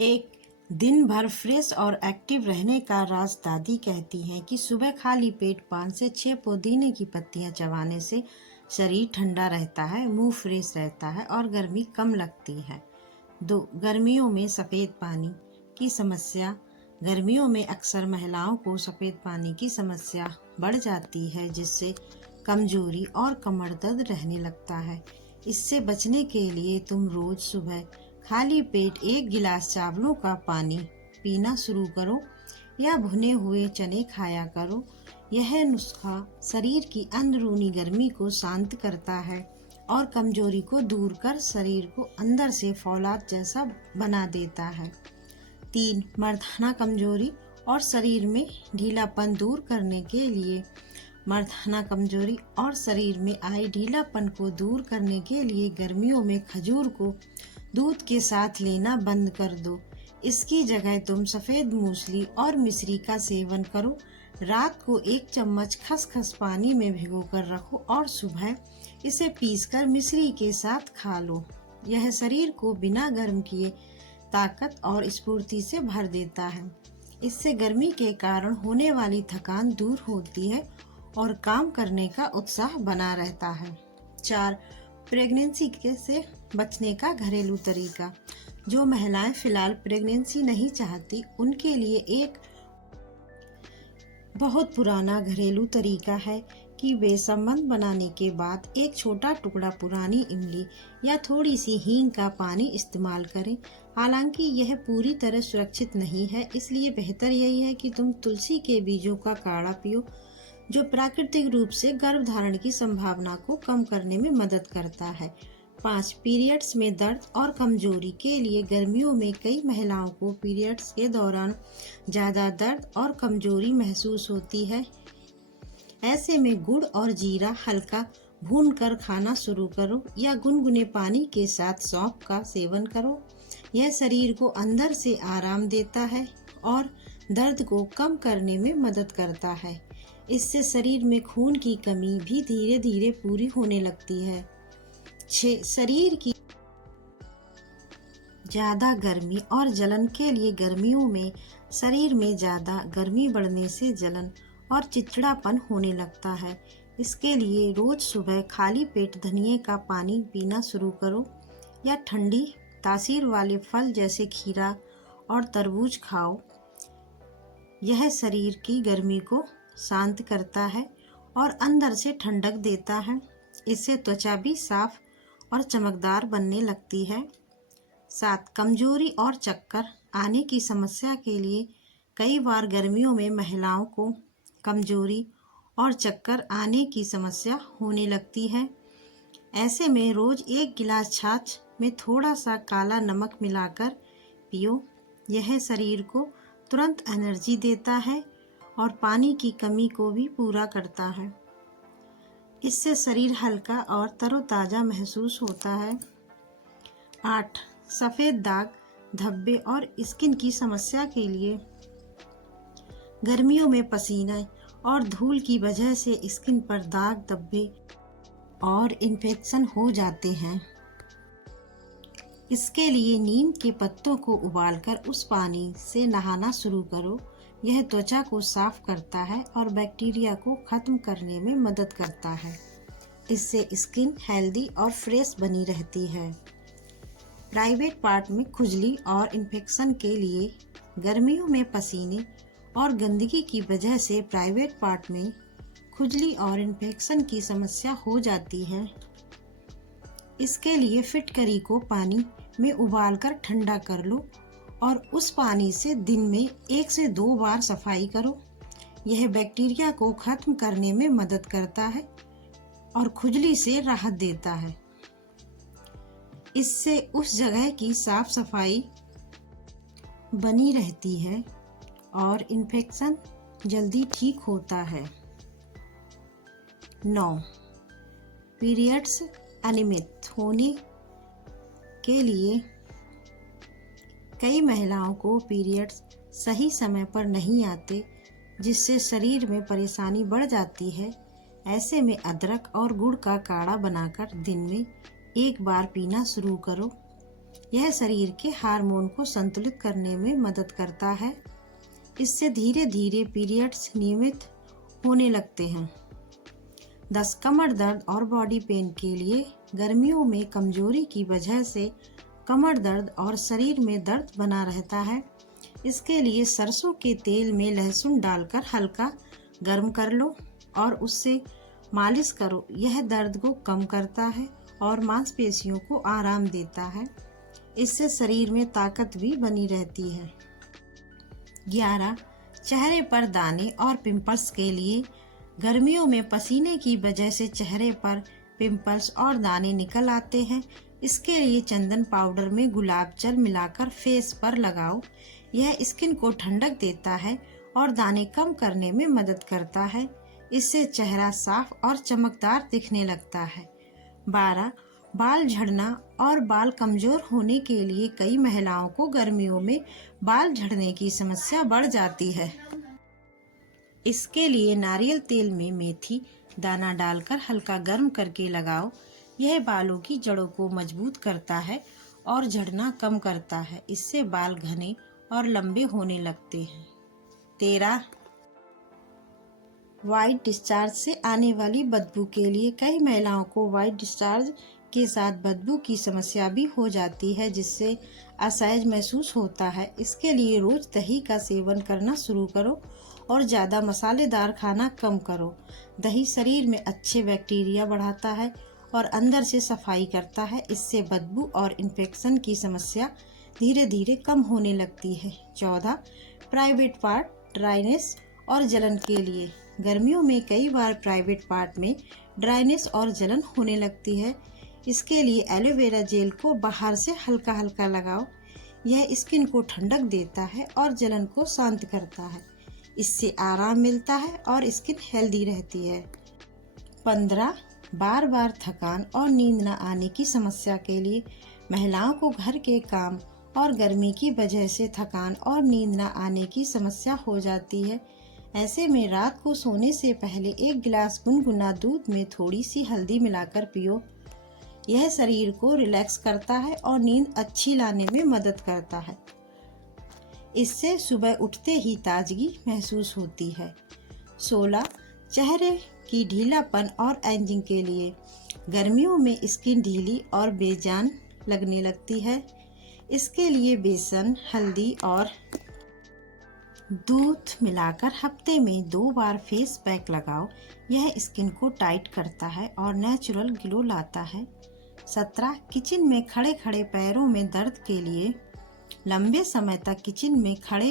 एक दिन भर फ्रेश और एक्टिव रहने का राज दादी कहती हैं कि सुबह खाली पेट 5 से 6 पुदीने की पत्तियां चबाने से शरीर ठंडा रहता है, मुंह फ्रेश रहता है और गर्मी कम लगती है। 2. गर्मियों में सफ़ेद पानी की समस्या। गर्मियों में अक्सर महिलाओं को सफ़ेद पानी की समस्या बढ़ जाती है, जिससे कमजोरी और कमर दर्द रहने लगता है। इससे बचने के लिए तुम रोज सुबह खाली पेट 1 गिलास चावलों का पानी पीना शुरू करो या भुने हुए चने खाया करो। यह नुस्खा शरीर की अंदरूनी गर्मी को शांत करता है और कमजोरी को दूर कर शरीर को अंदर से फौलाद जैसा बना देता है। 3. मर्दाना कमजोरी और शरीर में ढीलापन दूर करने के लिए मर्दाना कमजोरी और शरीर में आए ढीलापन को दूर करने के लिए गर्मियों में खजूर को दूध के साथ लेना बंद कर दो। इसकी जगह तुम सफ़ेद मूसली और मिश्री का सेवन करो। रात को 1 चम्मच खसखस पानी में भिगोकर रखो और सुबह इसे पीसकर मिश्री के साथ खा लो। यह शरीर को बिना गर्म किए ताकत और स्फूर्ति से भर देता है। इससे गर्मी के कारण होने वाली थकान दूर होती है और काम करने का उत्साह बना रहता है। 4. प्रेगनेंसी से बचने का घरेलू तरीका। जो महिलाएं फिलहाल प्रेगनेंसी नहीं चाहती, उनके लिए एक बहुत पुराना घरेलू तरीका है कि वे संबंध बनाने के बाद एक छोटा टुकड़ा पुरानी इमली या थोड़ी सी हींग का पानी इस्तेमाल करें। हालांकि यह पूरी तरह सुरक्षित नहीं है, इसलिए बेहतर यही है कि तुम तुलसी के बीजों का काढ़ा पियो, जो प्राकृतिक रूप से गर्भधारण की संभावना को कम करने में मदद करता है। 5. पीरियड्स में दर्द और कमजोरी के लिए। गर्मियों में कई महिलाओं को पीरियड्स के दौरान ज़्यादा दर्द और कमजोरी महसूस होती है। ऐसे में गुड़ और जीरा हल्का भूनकर खाना शुरू करो या गुनगुने पानी के साथ सौंफ का सेवन करो। यह शरीर को अंदर से आराम देता है और दर्द को कम करने में मदद करता है। इससे शरीर में खून की कमी भी धीरे धीरे पूरी होने लगती है। 6. शरीर की ज़्यादा गर्मी और जलन के लिए। गर्मियों में शरीर में ज़्यादा गर्मी बढ़ने से जलन और चिड़चिड़ापन होने लगता है। इसके लिए रोज सुबह खाली पेट धनिए का पानी पीना शुरू करो या ठंडी तासीर वाले फल जैसे खीरा और तरबूज खाओ। यह शरीर की गर्मी को शांत करता है और अंदर से ठंडक देता है। इससे त्वचा भी साफ और चमकदार बनने लगती है। 7. कमजोरी और चक्कर आने की समस्या के लिए। कई बार गर्मियों में महिलाओं को कमजोरी और चक्कर आने की समस्या होने लगती है। ऐसे में रोज 1 गिलास छाछ में थोड़ा सा काला नमक मिलाकर पियो। यह शरीर को तुरंत एनर्जी देता है और पानी की कमी को भी पूरा करता है। इससे शरीर हल्का और तरोताज़ा महसूस होता है। 8. सफ़ेद दाग, धब्बे और स्किन की समस्या के लिए। गर्मियों में पसीने और धूल की वजह से स्किन पर दाग, धब्बे और इन्फेक्शन हो जाते हैं। इसके लिए नीम के पत्तों को उबालकर उस पानी से नहाना शुरू करो। यह त्वचा को साफ करता है और बैक्टीरिया को खत्म करने में मदद करता है। इससे स्किन हेल्दी और फ्रेश बनी रहती है। प्राइवेट पार्ट में खुजली और इन्फेक्शन के लिए। गर्मियों में पसीने और गंदगी की वजह से प्राइवेट पार्ट में खुजली और इन्फेक्शन की समस्या हो जाती है। इसके लिए फिटकरी को पानी में उबालकर ठंडा कर लो और उस पानी से दिन में 1 से 2 बार सफाई करो। यह बैक्टीरिया को खत्म करने में मदद करता है और खुजली से राहत देता है। इससे उस जगह की साफ सफाई बनी रहती है और इन्फेक्शन जल्दी ठीक होता है। 9. पीरियड्स अनियमित होने के लिए। कई महिलाओं को पीरियड्स सही समय पर नहीं आते, जिससे शरीर में परेशानी बढ़ जाती है। ऐसे में अदरक और गुड़ का काढ़ा बनाकर दिन में 1 बार पीना शुरू करो। यह शरीर के हार्मोन को संतुलित करने में मदद करता है। इससे धीरे धीरे पीरियड्स नियमित होने लगते हैं। 10 कमर दर्द और बॉडी पेन के लिए गर्मियों में कमजोरी की वजह से कमर दर्द और शरीर में दर्द बना रहता है। इसके लिए सरसों के तेल में लहसुन डालकर हल्का गर्म कर लो और उससे मालिश करो। यह दर्द को कम करता है और मांसपेशियों को आराम देता है। इससे शरीर में ताकत भी बनी रहती है। 11 चेहरे पर दाने और पिंपल्स के लिए गर्मियों में पसीने की वजह से चेहरे पर पिंपल्स और दाने निकल आते हैं। इसके लिए चंदन पाउडर में गुलाब जल मिलाकर फेस पर लगाओ। यह स्किन को ठंडक देता है और दाने कम करने में मदद करता है। इससे चेहरा साफ और चमकदार दिखने लगता है। 12 बाल झड़ना और बाल कमजोर होने के लिए कई महिलाओं को गर्मियों में बाल झड़ने की समस्या बढ़ जाती है। इसके लिए नारियल तेल में मेथी दाना डालकर हल्का गर्म करके लगाओ। यह बालों की जड़ों को मजबूत करता है और झड़ना कम करता है। इससे बाल घने और लंबे होने लगते हैं। 13 वाइट डिस्चार्ज से आने वाली बदबू के लिए कई महिलाओं को वाइट डिस्चार्ज के साथ बदबू की समस्या भी हो जाती है, जिससे असहज महसूस होता है। इसके लिए रोज दही का सेवन करना शुरू करो और ज़्यादा मसालेदार खाना कम करो। दही शरीर में अच्छे बैक्टीरिया बढ़ाता है और अंदर से सफाई करता है। इससे बदबू और इन्फेक्शन की समस्या धीरे धीरे कम होने लगती है। 14 प्राइवेट पार्ट ड्राइनेस और जलन के लिए गर्मियों में कई बार प्राइवेट पार्ट में ड्राइनेस और जलन होने लगती है। इसके लिए एलोवेरा जेल को बाहर से हल्का हल्का लगाओ। यह स्किन को ठंडक देता है और जलन को शांत करता है। इससे आराम मिलता है और स्किन हेल्दी रहती है। 15 बार बार थकान और नींद न आने की समस्या के लिए महिलाओं को घर के काम और गर्मी की वजह से थकान और नींद न आने की समस्या हो जाती है। ऐसे में रात को सोने से पहले 1 गिलास गुनगुना दूध में थोड़ी सी हल्दी मिलाकर पियो। यह शरीर को रिलैक्स करता है और नींद अच्छी लाने में मदद करता है। इससे सुबह उठते ही ताजगी महसूस होती है। 16 चेहरे की ढीलापन और एजिंग के लिए गर्मियों में स्किन ढीली और बेजान लगने लगती है। इसके लिए बेसन, हल्दी और दूध मिलाकर हफ्ते में 2 बार फेस पैक लगाओ। यह स्किन को टाइट करता है और नेचुरल ग्लो लाता है। 17 किचन में खड़े खड़े पैरों में दर्द के लिए लंबे समय तक किचन में खड़े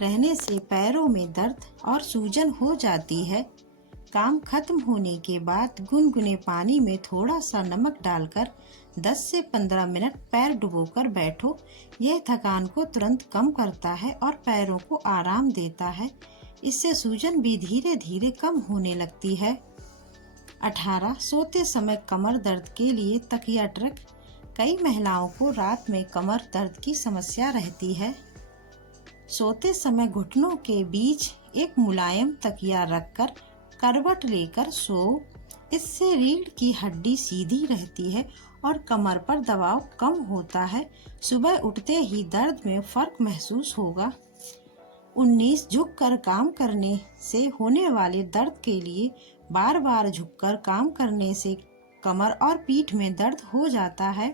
रहने से पैरों में दर्द और सूजन हो जाती है। काम खत्म होने के बाद गुनगुने पानी में थोड़ा सा नमक डालकर 10 से 15 मिनट पैर डुबोकर बैठो। यह थकान को तुरंत कम करता है और पैरों को आराम देता है। इससे सूजन भी धीरे धीरे कम होने लगती है। 18 सोते समय कमर दर्द के लिए तकिया ट्रक। कई महिलाओं को रात में कमर दर्द की समस्या रहती है। सोते समय घुटनों के बीच एक मुलायम तकिया रखकर करवट लेकर सो। इससे रीढ़ की हड्डी सीधी रहती है और कमर पर दबाव कम होता है। सुबह उठते ही दर्द में फर्क महसूस होगा। 19 झुककर काम करने से होने वाले दर्द के लिए बार बार झुककर काम करने से कमर और पीठ में दर्द हो जाता है।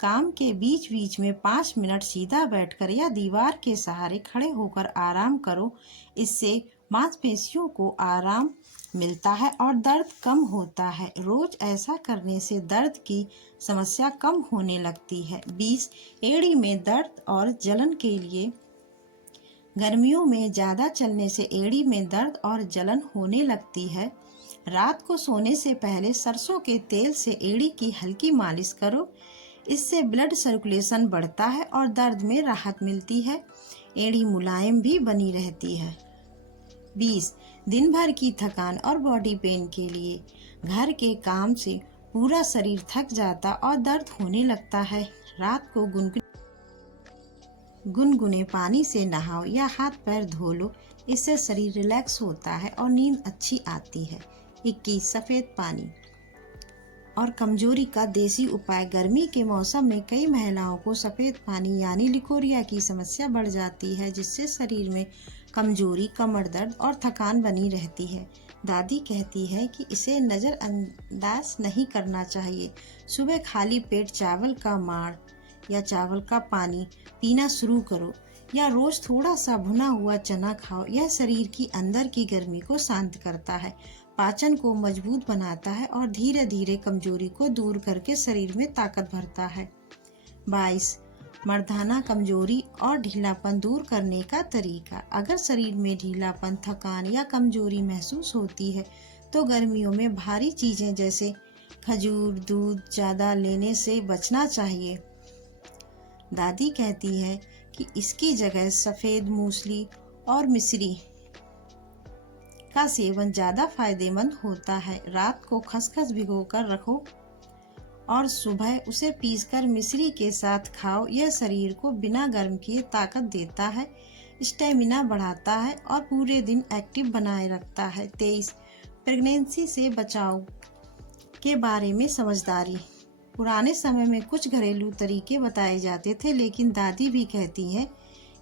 काम के बीच बीच में 5 मिनट सीधा बैठकर या दीवार के सहारे खड़े होकर आराम करो। इससे मांसपेशियों को आराम मिलता है और दर्द कम होता है। रोज ऐसा करने से दर्द की समस्या कम होने लगती है। 20 एड़ी में दर्द और जलन के लिए गर्मियों में ज़्यादा चलने से एड़ी में दर्द और जलन होने लगती है। रात को सोने से पहले सरसों के तेल से एड़ी की हल्की मालिश करो। इससे ब्लड सर्कुलेशन बढ़ता है और दर्द में राहत मिलती है। एड़ी मुलायम भी बनी रहती है। 20 दिन भर की थकान और बॉडी पेन के लिए घर के काम से पूरा शरीर थक जाता और दर्द होने लगता है। रात को गुनगुने पानी से नहाओ या हाथ पैर धो लो। इससे शरीर रिलैक्स होता है और नींद अच्छी आती है। 21 सफ़ेद पानी। और कमजोरी का देसी उपाय। गर्मी के मौसम में कई महिलाओं को सफ़ेद पानी यानी लिकोरिया की समस्या बढ़ जाती है, जिससे शरीर में कमजोरी, कमर दर्द और थकान बनी रहती है। दादी कहती है कि इसे नज़रअंदाज नहीं करना चाहिए। सुबह खाली पेट चावल का माड़ या चावल का पानी पीना शुरू करो, या रोज थोड़ा सा भुना हुआ चना खाओ। यह शरीर की अंदर की गर्मी को शांत करता है, पाचन को मजबूत बनाता है और धीरे धीरे कमजोरी को दूर करके शरीर में ताकत भरता है। 22. मर्दाना कमजोरी और ढीलापन दूर करने का तरीका। अगर शरीर में ढीलापन, थकान या कमजोरी महसूस होती है तो गर्मियों में भारी चीजें जैसे खजूर, दूध ज़्यादा लेने से बचना चाहिए। दादी कहती है कि इसकी जगह सफ़ेद मूसली और मिश्री का सेवन ज़्यादा फायदेमंद होता है। रात को खसखस भिगोकर रखो और सुबह उसे पीसकर मिश्री के साथ खाओ। यह शरीर को बिना गर्म किए ताकत देता है, स्टेमिना बढ़ाता है और पूरे दिन एक्टिव बनाए रखता है। 23. प्रेगनेंसी से बचाव के बारे में समझदारी। पुराने समय में कुछ घरेलू तरीके बताए जाते थे, लेकिन दादी भी कहती हैं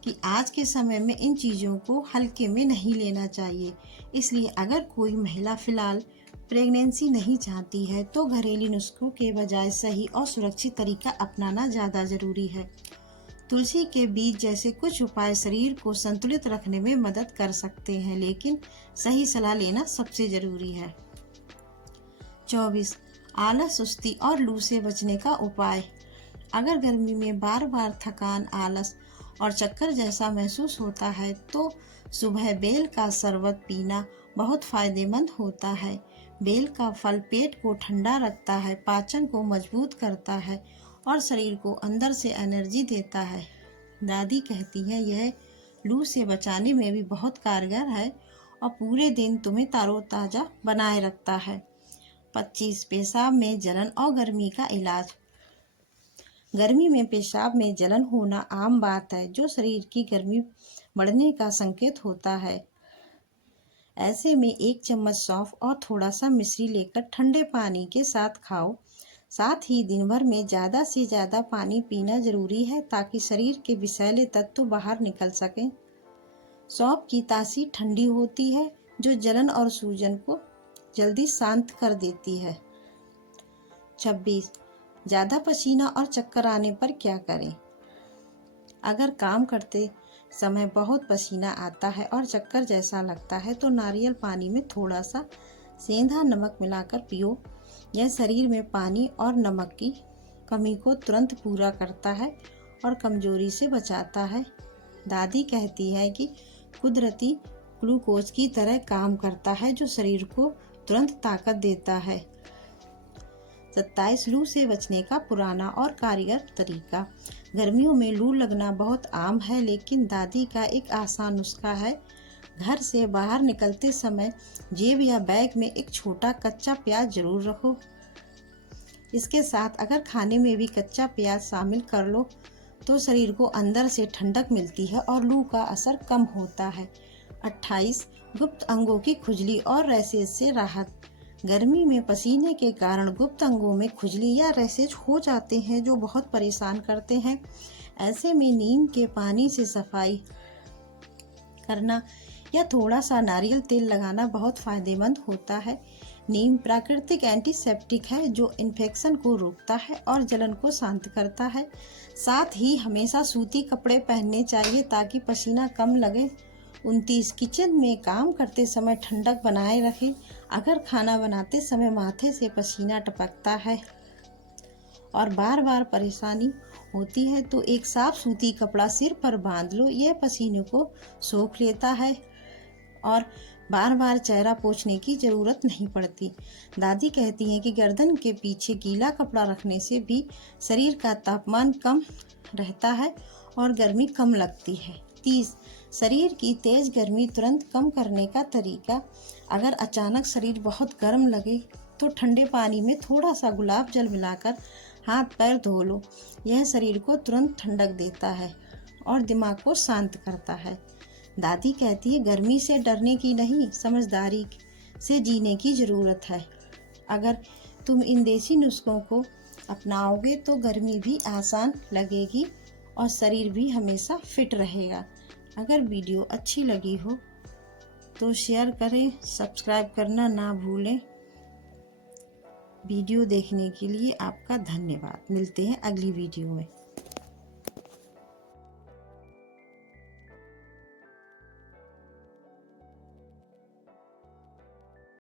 कि आज के समय में इन चीज़ों को हल्के में नहीं लेना चाहिए। इसलिए अगर कोई महिला फ़िलहाल प्रेगनेंसी नहीं चाहती है तो घरेलू नुस्खों के बजाय सही और सुरक्षित तरीका अपनाना ज़्यादा ज़रूरी है। तुलसी के बीज जैसे कुछ उपाय शरीर को संतुलित रखने में मदद कर सकते हैं, लेकिन सही सलाह लेना सबसे ज़रूरी है। 24. आलस, सुस्ती और लू से बचने का उपाय। अगर गर्मी में बार बार थकान, आलस और चक्कर जैसा महसूस होता है तो सुबह बेल का शरबत पीना बहुत फायदेमंद होता है। बेल का फल पेट को ठंडा रखता है, पाचन को मजबूत करता है और शरीर को अंदर से एनर्जी देता है। दादी कहती है यह लू से बचाने में भी बहुत कारगर है और पूरे दिन तुम्हें तरोताज़ा बनाए रखता है। 25. पेशाब में जलन और गर्मी का इलाज। गर्मी में पेशाब में जलन होना आम बात है, जो शरीर की गर्मी बढ़ने का संकेत होता है। ऐसे में 1 चम्मच सौंफ और थोड़ा सा मिश्री लेकर ठंडे पानी के साथ खाओ। साथ ही दिन भर में ज़्यादा से ज़्यादा पानी पीना जरूरी है ताकि शरीर के विषैले तत्व बाहर निकल सकें। सौंफ की तासीर ठंडी होती है, जो जलन और सूजन को जल्दी शांत कर देती है। 26. ज़्यादा पसीना और चक्कर आने पर क्या करें। अगर काम करते समय बहुत पसीना आता है और चक्कर जैसा लगता है तो नारियल पानी में थोड़ा सा सेंधा नमक मिलाकर पियो। यह शरीर में पानी और नमक की कमी को तुरंत पूरा करता है और कमजोरी से बचाता है। दादी कहती है कि कुदरती ग्लूकोज की तरह काम करता है, जो शरीर को तुरंत ताकत देता है। 27. लू से बचने का पुराना और कारगर तरीका। गर्मियों में लू लगना बहुत आम है, लेकिन दादी का एक आसान नुस्खा है। घर से बाहर निकलते समय जेब या बैग में एक छोटा कच्चा प्याज जरूर रखो। इसके साथ अगर खाने में भी कच्चा प्याज शामिल कर लो तो शरीर को अंदर से ठंडक मिलती है और लू का असर कम होता है। 28. गुप्त अंगों की खुजली और रैशेज से राहत। गर्मी में पसीने के कारण गुप्त अंगों में खुजली या रैशेज हो जाते हैं, जो बहुत परेशान करते हैं। ऐसे में नीम के पानी से सफाई करना या थोड़ा सा नारियल तेल लगाना बहुत फायदेमंद होता है। नीम प्राकृतिक एंटीसेप्टिक है, जो इन्फेक्शन को रोकता है और जलन को शांत करता है। साथ ही हमेशा सूती कपड़े पहनने चाहिए ताकि पसीना कम लगे। 29. किचन में काम करते समय ठंडक बनाए रखें। अगर खाना बनाते समय माथे से पसीना टपकता है और बार बार परेशानी होती है तो एक साफ सूती कपड़ा सिर पर बांध लो। यह पसीने को सोख लेता है और बार बार चेहरा पोंछने की ज़रूरत नहीं पड़ती। दादी कहती हैं कि गर्दन के पीछे गीला कपड़ा रखने से भी शरीर का तापमान कम रहता है और गर्मी कम लगती है। 30. शरीर की तेज गर्मी तुरंत कम करने का तरीका। अगर अचानक शरीर बहुत गर्म लगे तो ठंडे पानी में थोड़ा सा गुलाब जल मिलाकर हाथ पैर धो लो। यह शरीर को तुरंत ठंडक देता है और दिमाग को शांत करता है। दादी कहती है गर्मी से डरने की नहीं, समझदारी से जीने की ज़रूरत है। अगर तुम इन देसी नुस्खों को अपनाओगे तो गर्मी भी आसान लगेगी और शरीर भी हमेशा फिट रहेगा। अगर वीडियो अच्छी लगी हो तो शेयर करें, सब्सक्राइब करना ना भूलें। वीडियो देखने के लिए आपका धन्यवाद। मिलते हैं अगली वीडियो में।